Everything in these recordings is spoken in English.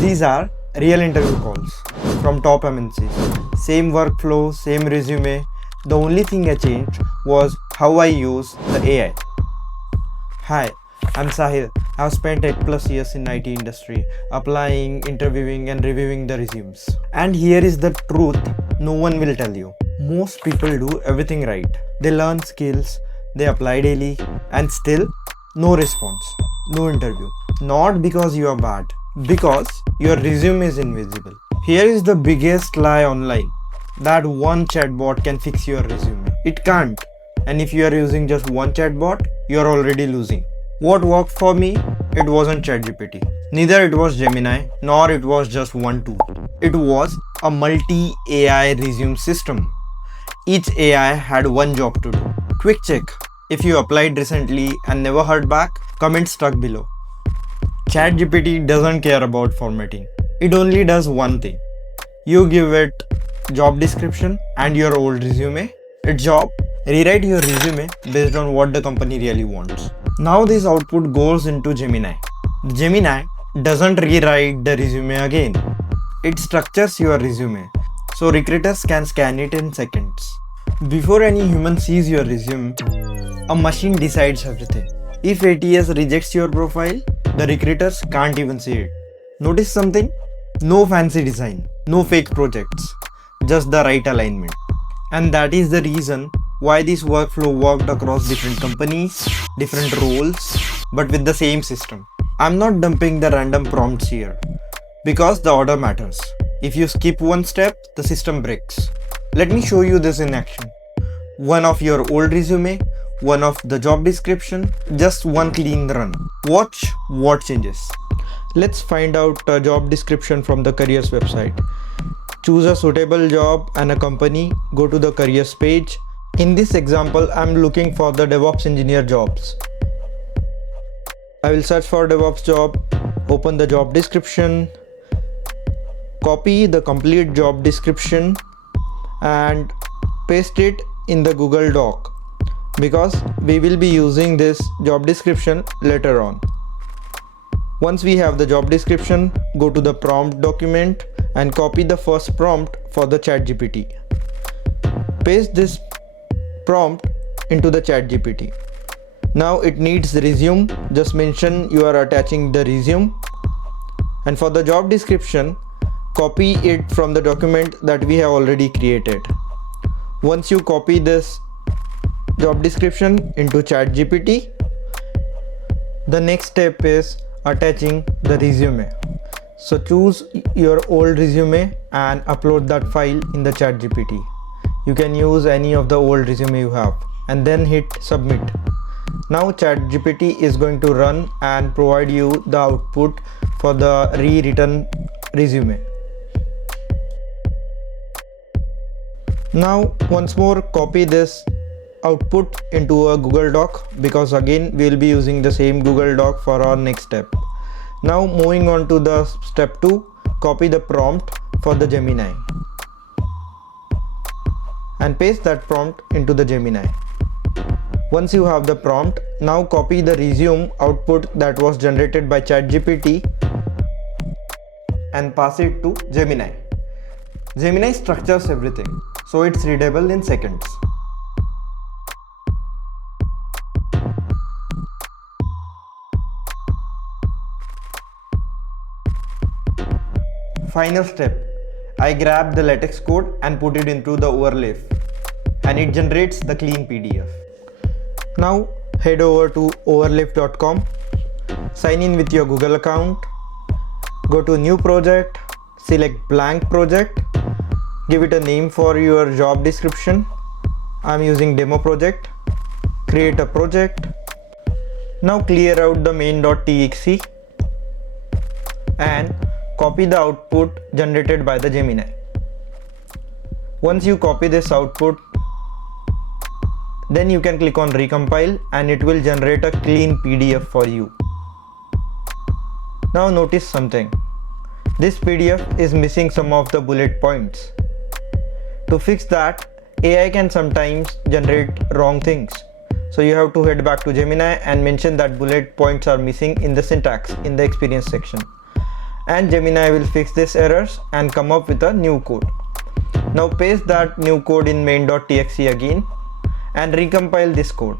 These are real interview calls from top MNCs. Same workflow, same resume. The only thing I changed was how I use the AI. Hi, I'm Sahil. I've spent 8 plus years in IT industry, applying, interviewing and reviewing the resumes. And here is the truth no one will tell you. Most people do everything right. They learn skills, they apply daily, and still no response, no interview. Not because you are bad, because your resume is invisible. Here is the biggest lie online, that one chatbot can fix your resume. It can't. And if you are using just one chatbot, you are already losing. What worked for me? It wasn't ChatGPT. Neither it was Gemini, nor it was just one tool. It was a multi-AI resume system. Each AI had one job to do. Quick check. If you applied recently and never heard back, comment stuck below. ChatGPT doesn't care about formatting. It only does one thing. You give it job description and your old resume. Its job, rewrite your resume based on what the company really wants. Now this output goes into Gemini. Gemini doesn't rewrite the resume again. It structures your resume, so recruiters can scan it in seconds. Before any human sees your resume, a machine decides everything. If ATS rejects your profile, the recruiters can't even see it. Notice something? No fancy design, no fake projects, just the right alignment. And that is the reason why this workflow worked across different companies, different roles, but with the same system. I'm not dumping the random prompts here, because the order matters. If you skip one step, the system breaks. Let me show you this in action. One of your old resume, one of the job description, just one clean run. Watch what changes. Let's find out a job description from the careers website. Choose a suitable job and a company, go to the careers page. In this example, I'm looking for the DevOps engineer jobs. I will search for DevOps job, open the job description, copy the complete job description and paste it in the Google Doc, because we will be using this job description later on. Once we have the job description, go to the prompt document and copy the first prompt for the ChatGPT. Paste this prompt into the ChatGPT. Now it needs resume, just mention you are attaching the resume. And for the job description, copy it from the document that we have already created. Once you copy this job description into ChatGPT, the next step is attaching the resume. So choose your old resume and upload that file in the ChatGPT. You can use any of the old resume you have and then hit submit. Now ChatGPT is going to run and provide you the output for the rewritten resume. Now once more copy this output into a Google Doc, because again we will be using the same Google Doc for our next step. Now moving on to the step 2, copy the prompt for the Gemini and paste that prompt into the Gemini. Once you have the prompt, now copy the resume output that was generated by ChatGPT and pass it to Gemini. Gemini structures everything, so it's readable in seconds. Final step. I grab the latex code and put it into the overlay and it generates the clean PDF. Now head over to overleaf.com, sign in with your Google account, go to new project, select blank project, give it a name for your job description. I'm using demo project, create a project. Now clear out the main.txt and copy the output generated by the Gemini. Once you copy this output, then you can click on recompile and it will generate a clean PDF for you. Now notice something. This PDF is missing some of the bullet points. To fix that, AI can sometimes generate wrong things. So you have to head back to Gemini and mention that bullet points are missing in the syntax in the experience section. and Gemini will fix these errors and come up with a new code. Now paste that new code in main.txt again and recompile this code.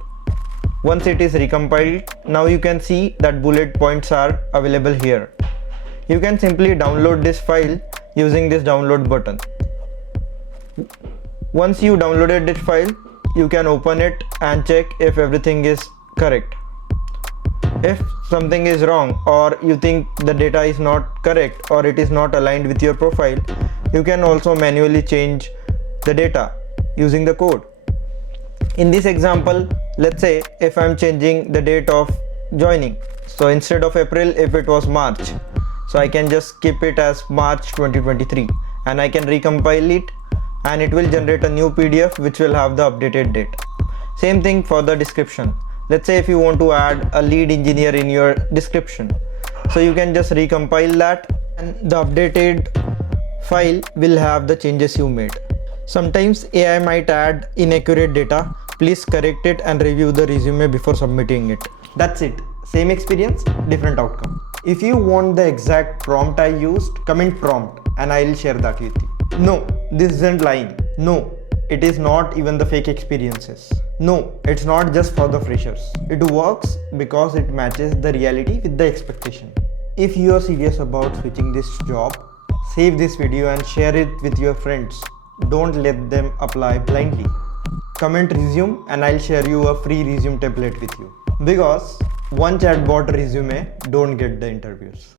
Once it is recompiled, now you can see that bullet points are available here. You can simply download this file using this download button. Once you downloaded this file, you can open it and check if everything is correct. If something is wrong or you think the data is not correct or it is not aligned with your profile, you can also manually change the data using the code. In this example, let's say if I'm changing the date of joining, so instead of April, if it was March, so I can just keep it as March 2023 and I can recompile it and it will generate a new PDF which will have the updated date. Same thing for the description. Let's say if you want to add a lead engineer in your description, so you can just recompile that and the updated file will have the changes you made. Sometimes AI might add inaccurate data. Please correct it and review the resume before submitting it. That's it. Same experience, different outcome. If you want the exact prompt I used, comment prompt and I'll share that with you. No, this isn't lying. No, it is not even the fake experiences. No, it's not just for the freshers. It works because it matches the reality with the expectation. If you are serious about switching this job, save this video and share it with your friends. Don't let them apply blindly. Comment resume and I'll share you a free resume template with you. Because one chatbot resume don't get the interviews.